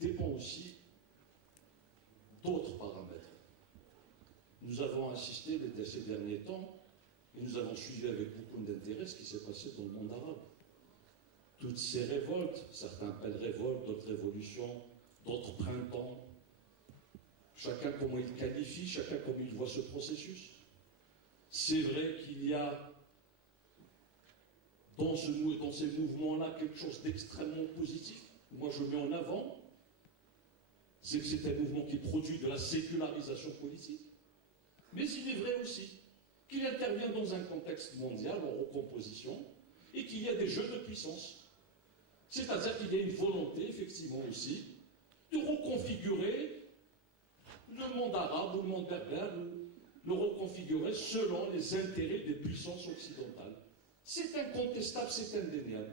dépend aussi d'autres paramètres. Nous avons assisté ces derniers temps, et nous avons suivi avec beaucoup d'intérêt ce qui s'est passé dans le monde arabe. Toutes ces révoltes, certains appellent révoltes, d'autres révolutions, d'autres printemps, chacun comment il qualifie, chacun comment il voit ce processus. C'est vrai qu'il y a dans ces mouvements-là quelque chose d'extrêmement positif. Moi, je mets en avant, c'est que c'est un mouvement qui produit de la sécularisation politique. Mais il est vrai aussi qu'il intervient dans un contexte mondial en recomposition et qu'il y a des jeux de puissance. C'est-à-dire qu'il y a une volonté, effectivement aussi, de reconfigurer le monde arabe ou le monde berbère, le reconfigurer selon les intérêts des puissances occidentales. C'est incontestable, c'est indéniable.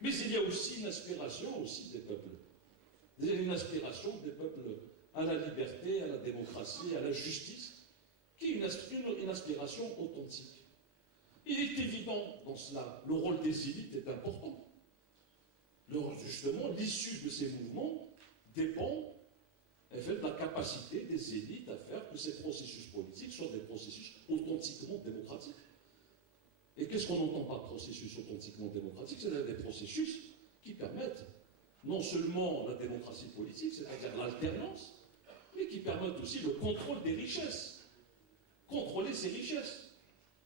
Mais il y a aussi une aspiration aussi des peuples. Il y a une aspiration des peuples à la liberté, à la démocratie, à la justice, qui est une aspiration authentique. Il est évident dans cela, le rôle des élites est important. Justement, l'issue de ces mouvements dépend en fait, de la capacité des élites à faire que ces processus politiques soient des processus authentiquement démocratiques. Et qu'est-ce qu'on entend par processus authentiquement démocratique? C'est des processus qui permettent non seulement la démocratie politique, c'est-à-dire l'alternance, mais qui permettent aussi le contrôle des richesses. Contrôler ces richesses.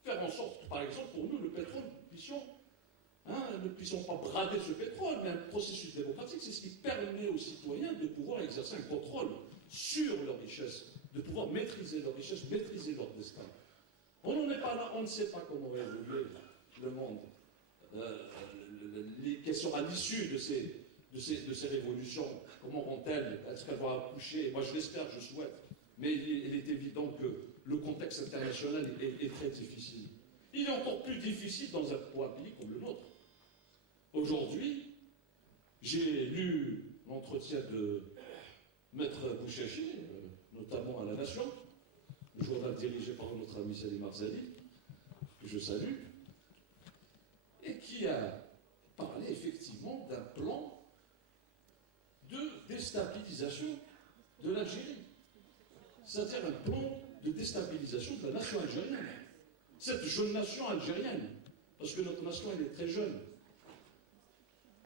Faire en sorte que, par exemple, pour nous, le pétrole, ne puissions pas brader ce pétrole, mais un processus démocratique, c'est ce qui permet aux citoyens de pouvoir exercer un contrôle sur leurs richesses, de pouvoir maîtriser leurs richesses, maîtriser leur destin. On n'en est pas là, on ne sait pas comment va évoluer le monde. Quelle sera l'issue de ces révolutions? Comment vont-elles? Est-ce qu'elles vont accoucher? Moi, je l'espère, je souhaite. Mais il est évident que le contexte international est très difficile. Il est encore plus difficile dans un pays comme le nôtre. Aujourd'hui, j'ai lu l'entretien de Maître Bouchachi, notamment à La Nation, le journal dirigé par notre ami Salim Arzali, que je salue, et qui a parlé effectivement d'un plan de déstabilisation de l'Algérie. C'est-à-dire un plan de déstabilisation de la nation algérienne. Cette jeune nation algérienne, parce que notre nation, elle est très jeune.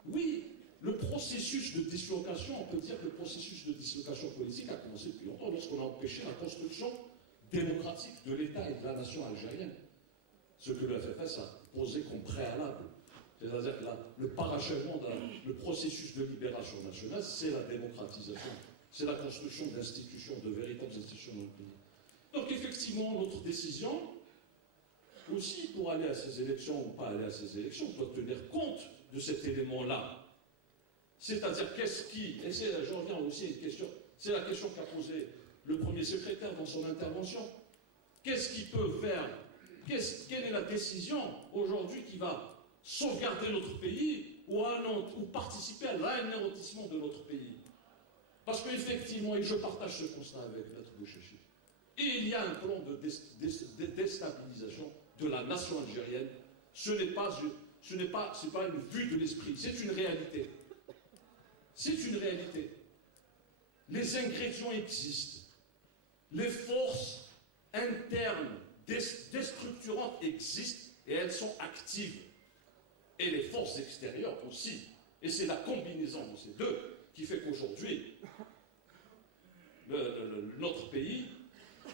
Oui, le processus de dislocation, on peut dire que le processus de dislocation politique a commencé depuis longtemps, lorsqu'on a empêché la construction démocratique de l'État et de la nation algérienne. Ce que le FFS a posé comme préalable. C'est-à-dire que le parachèvement, le processus de libération nationale, c'est la démocratisation. C'est la construction d'institutions, de véritables institutions dans le pays. Donc effectivement, notre décision, aussi pour aller à ces élections ou pas aller à ces élections, doit tenir compte de cet élément-là. C'est-à-dire qu'est-ce qui, et j'en reviens aussi à une question, c'est la question qu'a posée le premier secrétaire dans son intervention. Qu'est-ce qui peut faire, quelle est la décision aujourd'hui qui va sauvegarder notre pays ou participer à l'anéantissement de notre pays? Parce qu'effectivement, et je partage ce constat avec Maître Bouchachi, il y a un plan de déstabilisation de la nation algérienne. Ce n'est pas une vue de l'esprit, c'est une réalité. C'est une réalité. Les ingrédients existent. Les forces internes déstructurantes existent et elles sont actives. Et les forces extérieures aussi. Et c'est la combinaison de ces deux qui fait qu'aujourd'hui, notre pays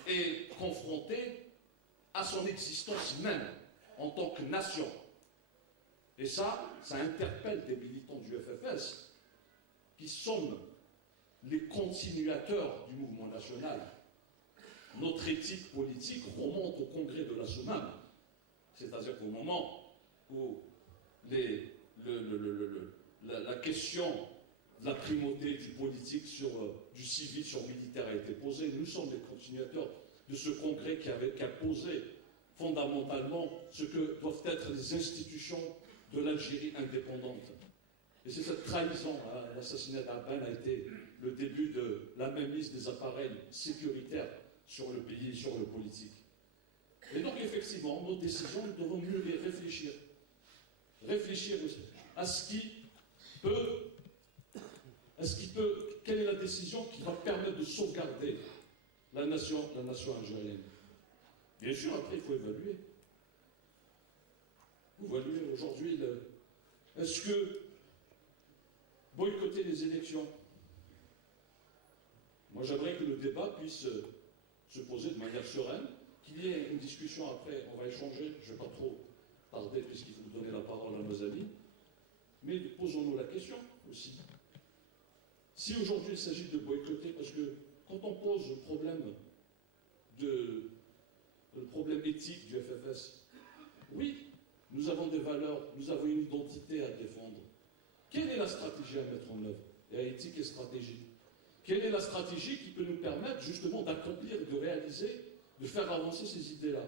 est confronté à son existence même en tant que nation. Et ça interpelle des militants du FFS qui sont les continuateurs du mouvement national. Notre éthique politique remonte au congrès de la SOMAM. C'est-à-dire qu'au moment où la question de la primauté du politique du civil sur militaire a été posée, nous sommes les continuateurs de ce congrès qui a posé fondamentalement ce que doivent être les institutions de l'Algérie indépendante. Et c'est cette trahison, l'assassinat d'Aben a été le début de la mainmise des appareils sécuritaires sur le pays, sur le politique. Et donc effectivement, nos décisions, nous devons mieux les réfléchir. Réfléchir à ce qui peut décision qui va permettre de sauvegarder la nation algérienne. Bien sûr, après, il faut évaluer. Évaluer aujourd'hui, est-ce que boycotter les élections? Moi, j'aimerais que le débat puisse se poser de manière sereine, qu'il y ait une discussion après, on va échanger, je ne vais pas trop tarder puisqu'il faut donner la parole à nos amis, mais posons-nous la question aussi. Si aujourd'hui il s'agit de boycotter, parce que quand on pose le problème éthique du FFS, oui, nous avons des valeurs, nous avons une identité à défendre. Quelle est la stratégie à mettre en œuvre? Il y a éthique et stratégie. Quelle est la stratégie qui peut nous permettre justement d'accomplir, de réaliser, de faire avancer ces idées-là,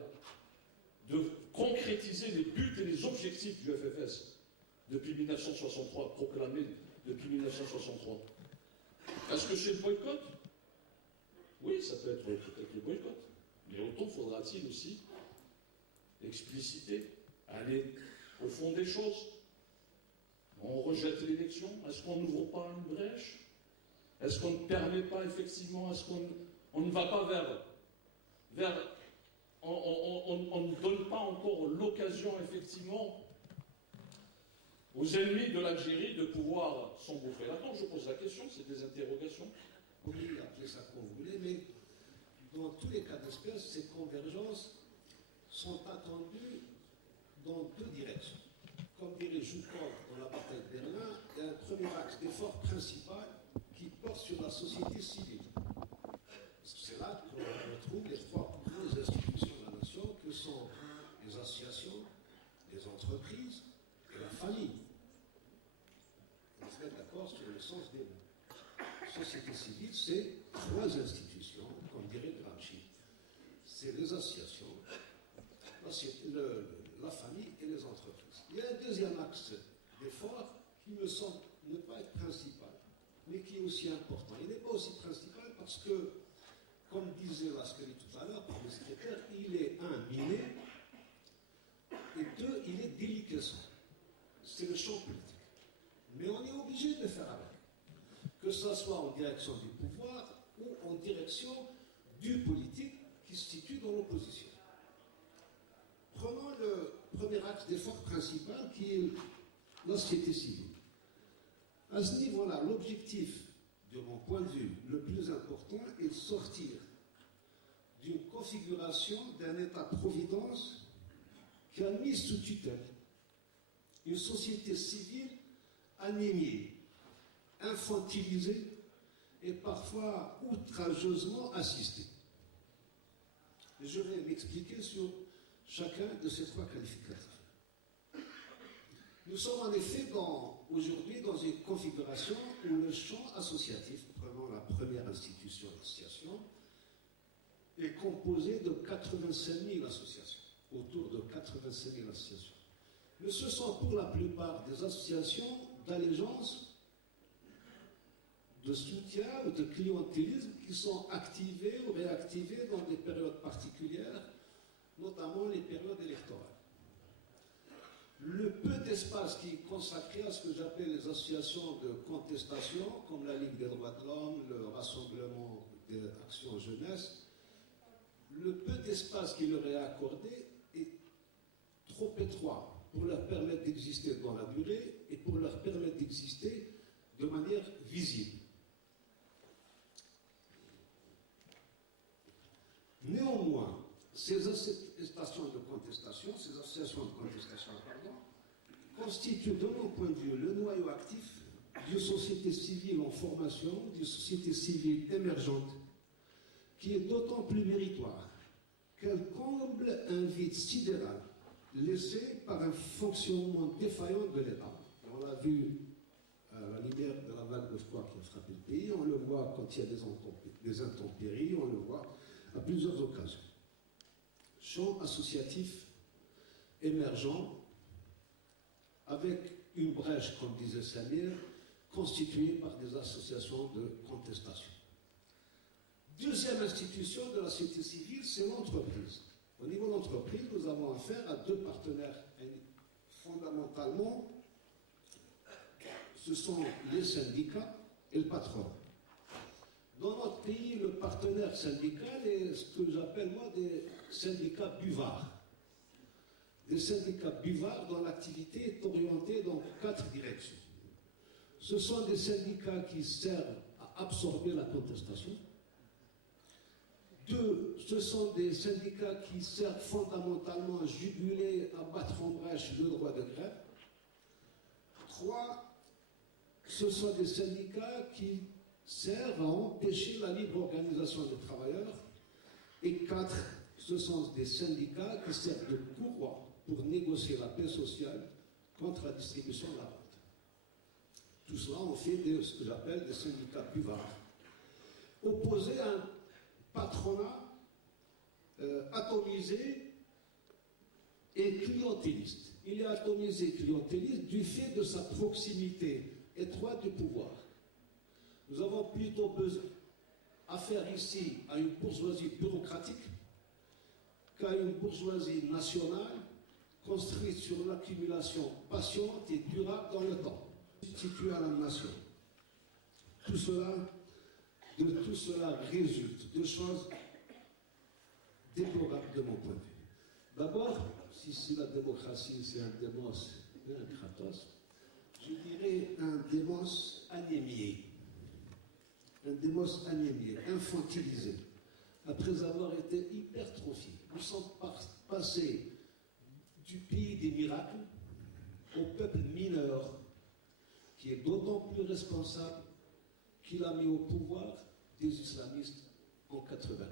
de concrétiser les buts et les objectifs du FFS depuis 1963, proclamés depuis 1963? Est-ce que c'est le boycott? Oui, ça peut être peut-être le boycott. Mais autant faudra-t-il aussi expliciter, aller au fond des choses. On rejette l'élection. Est-ce qu'on n'ouvre pas une brèche? Est-ce qu'on ne permet pas effectivement, est-ce qu'on ne va pas on ne donne pas encore l'occasion effectivement aux ennemis de l'Algérie de pouvoir s'engouffrer là-dedans? Je pose la question, c'est des interrogations. Oui, appelez ça comme vous voulez, mais dans tous les cas d'espèce, ces convergences sont attendues dans deux directions. Comme dirait Joukov dans la bataille de Berlin, il y a un premier axe d'effort principal qui porte sur la société civile. C'est là qu'on retrouve les trois plus grosses institutions de la nation, que sont les associations, les entreprises et la famille. On serait d'accord sur le sens des mots. Société civile, c'est trois institutions, comme dirait Gramsci. C'est les associations, la famille et les entreprises. Il y a un deuxième axe d'effort qui me semble ne pas être principal, mais qui est aussi important. Il n'est pas aussi principal parce que, comme disait Lascali tout à l'heure par le secrétaire, il est miné, et deux, il est déliquescent. C'est le champ politique. Mais on est obligé de le faire avec. Que ce soit en direction du pouvoir ou en direction du politique qui se situe dans l'opposition. Prenons le premier axe d'effort principal qui est la société civile. À ce niveau-là, l'objectif, de mon point de vue, le plus important est de sortir d'une configuration d'un État-providence qui a mis sous tutelle une société civile anémiée, infantilisée et parfois outrageusement assistée. Je vais m'expliquer sur chacun de ces trois qualificatifs. Nous sommes en effet aujourd'hui dans une configuration où le champ associatif, prenons la première institution d'association, est composé de 85 000 associations, autour de 85 000 associations. Mais ce sont pour la plupart des associations d'allégeance, de soutien ou de clientélisme qui sont activées ou réactivées dans des périodes particulières, notamment les périodes électorales. Le peu d'espace qui est consacré à ce que j'appelle les associations de contestation, comme la Ligue des droits de l'homme, le Rassemblement d'Action Jeunesse, le peu d'espace qui leur est accordé est trop étroit pour leur permettre d'exister dans la durée et pour leur permettre d'exister de manière visible. Néanmoins, ces associations de contestation, constituent, de mon point de vue, le noyau actif d'une société civile en formation, d'une société civile émergente, qui est d'autant plus méritoire qu'elle comble un vide sidéral laissé par un fonctionnement défaillant de l'État. On l'a vu à la lumière de la vague de froid qui a frappé le pays, on le voit quand il y a des intempéries, on le voit à plusieurs occasions. Champ associatif émergent avec une brèche, comme disait Samir, constituée par des associations de contestation. Deuxième institution de la société civile, c'est l'entreprise. Au niveau de l'entreprise, nous avons affaire à deux partenaires. Fondamentalement, ce sont les syndicats et le patronat. Dans notre pays, le partenaire syndical est ce que j'appelle moi des syndicats buvards. Des syndicats buvards dont l'activité est orientée dans 4 directions. Ce sont des syndicats qui servent à absorber la contestation. 2, ce sont des syndicats qui servent fondamentalement à juguler, à battre en brèche le droit de grève. 3, ce sont des syndicats qui servent à empêcher la libre organisation des travailleurs. Et 4, ce sont des syndicats qui servent de courroie pour négocier la paix sociale contre la distribution de la rente. Tout cela, on fait ce que j'appelle des syndicats buvards, opposés à un patronat atomisé et clientéliste. Il est atomisé et clientéliste du fait de sa proximité étroite du pouvoir. Nous avons plutôt besoin affaire ici à une bourgeoisie bureaucratique qu'à une bourgeoisie nationale construite sur l'accumulation patiente et durable dans le temps, substituée à la nation. De tout cela résulte deux choses déplorables de mon point de vue. D'abord, si la démocratie c'est un démos et un kratos, je dirais un démos anémié. Un démos anémié, infantilisé, après avoir été hypertrophié. Nous sommes passés du pays des miracles au peuple mineur, qui est d'autant plus responsable qu'il a mis au pouvoir des islamistes en 95.